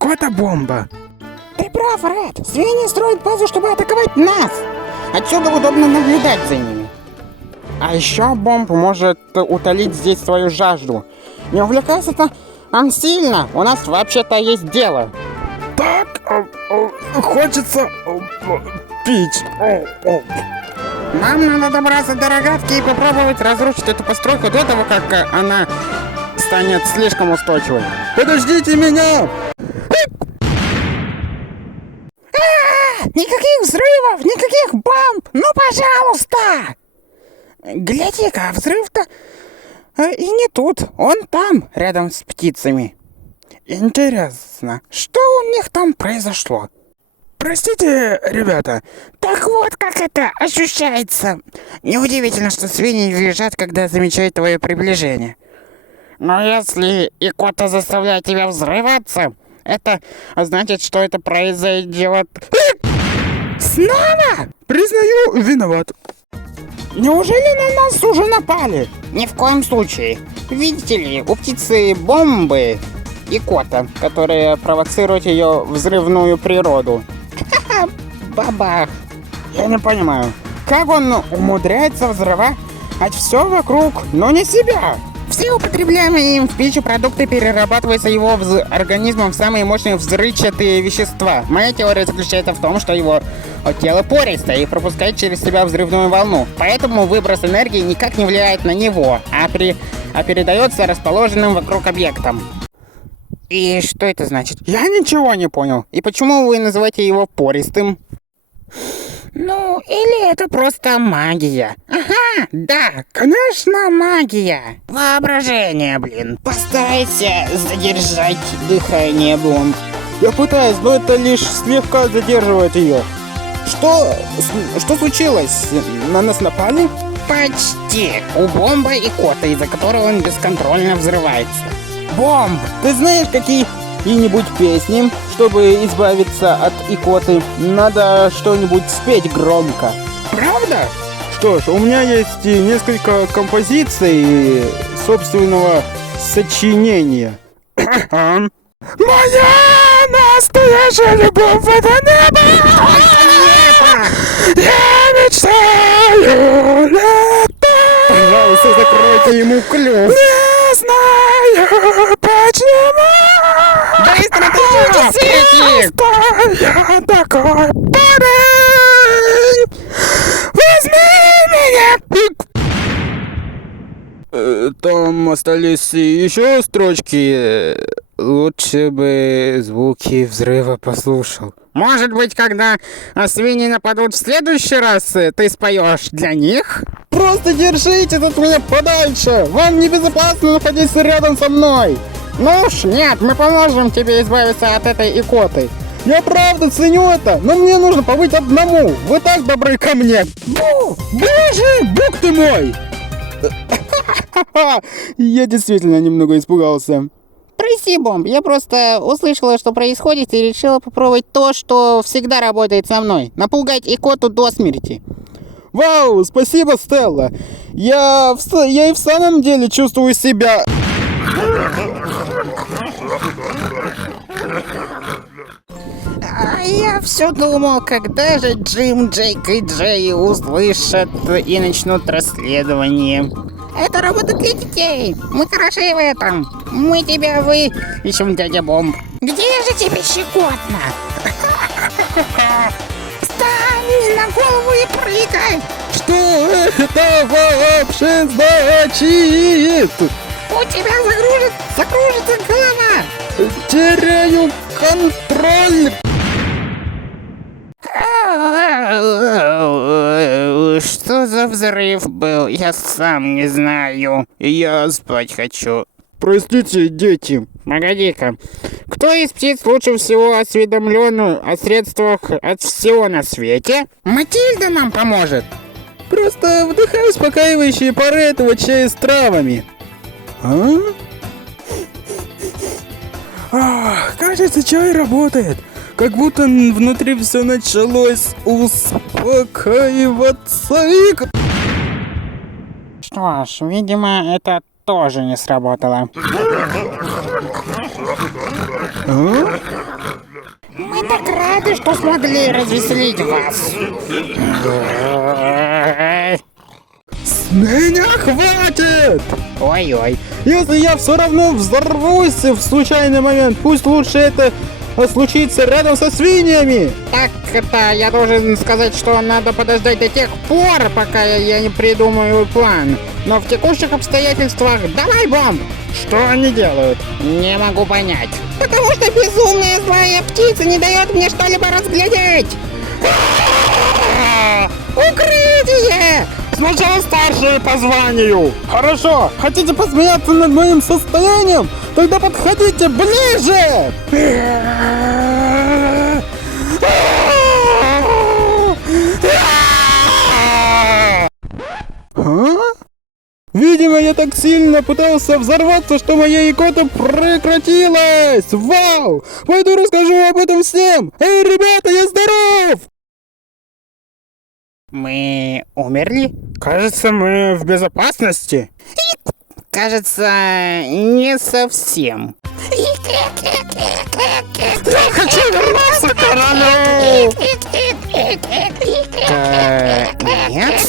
Икота-бомба. Ты прав, Ред. Свиньи строят базу, чтобы атаковать нас. Отсюда удобно наблюдать за ними. А еще бомб может утолить здесь свою жажду. Не увлекайся там сильно. У нас вообще-то есть дело. Так, хочется пить. Нам надо добраться до рогатки и попробовать разрушить эту постройку до того, как она станет слишком устойчивой. Подождите меня! Никаких взрывов, никаких бомб! Ну, пожалуйста! Гляди-ка, взрыв-то и не тут. Он там, рядом с птицами. Интересно, что у них там произошло? Простите, ребята. Так вот, как это ощущается. Неудивительно, что свиньи визжат, когда замечают твое приближение. Но если икота заставляет тебя взрываться, это значит, что это произойдет снова? Признаю, виноват. Неужели на нас уже напали? Ни в коем случае. Видите ли, у птицы бомбы икота, которые провоцируют ее взрывную природу. Ха-ха, бабах. Я не понимаю, как он умудряется взрывать все вокруг, но не себя. Все употребляемые им в пищу продукты перерабатываются его организмом в самые мощные взрывчатые вещества. Моя теория заключается в том, что его тело пористое и пропускает через себя взрывную волну. Поэтому выброс энергии никак не влияет на него, а передается расположенным вокруг объектам. И что это значит? Я ничего не понял. И почему вы называете его пористым? Ну, или это просто магия. Ага, да, конечно, магия. Воображение, блин. Постарайся задержать дыхание бомб. Я пытаюсь, но это лишь слегка задерживает ее. Что случилось? На нас напали? Почти. У бомба икота, из-за которой он бесконтрольно взрывается. Бомб, ты знаешь какие-нибудь песни, чтобы избавиться от икоты? Надо что-нибудь спеть громко. Правда? Что ж, у меня есть несколько композиций собственного сочинения. Моя настоящая любовь — это небо! Я мечтаю летать! Пожалуйста, закройте ему клюв. Не знаю почему. Быстро ты светик! Я такой парень! Возьми меня! Там остались еще строчки. Лучше бы звуки взрыва послушал. Может быть, когда свиньи нападут в следующий раз, ты споешь для них? Просто держитесь от меня подальше! Вам небезопасно находиться рядом со мной! Ну уж нет, мы поможем тебе избавиться от этой икоты. Я правда ценю это, но мне нужно побыть одному. Вы так добры ко мне. Боже, бог ты мой! Я действительно немного испугался. Прости, Бомб, я просто услышала, что происходит, и решила попробовать то, что всегда работает со мной. Напугать икоту до смерти. Вау, спасибо, Стелла. Я и в самом деле чувствую себя... А я все думал, когда же Джим, Джейк и Джей услышат и начнут расследование. Это работа для детей. Мы хороши в этом. Мы тебя ищем, дядя Бомб. Где же тебе щекотно? Встань на голову и прыгай. Что это вообще значит? У тебя закружится голова. Теряю контроль. Что за взрыв был? Я сам не знаю. Я спать хочу. Простите, дети. Погоди-ка. Кто из птиц лучше всего осведомлен о средствах от всего на свете? Матильда нам поможет. Просто вдыхай успокаивающие пары этого чая с травами. Кажется, чай работает. Как будто внутри все началось успокаиваться и... Что ж, видимо, это тоже не сработало. рады, что смогли развеселить вас. С меня хватит! Ой-ой. Если я все равно взорвусь в случайный момент, пусть лучше это случится рядом со свиньями. Так, это я должен сказать, что надо подождать до тех пор, пока я не придумаю план. Но в текущих обстоятельствах давай бомб! Что они делают? Не могу понять. Потому что безумная злая птица не дает мне что-либо разглядеть. Укрытие! Сначала старшие по званию. Хорошо, хотите посмеяться над моим состоянием? Тогда подходите ближе! А? Видимо, я так сильно пытался взорваться, что моя икота прекратилась! Вау! Пойду расскажу об этом всем! Эй, ребята, я здоров! Мы умерли? Кажется, мы в безопасности. Кажется, не совсем. Я хочу вернуться к королю! Нет?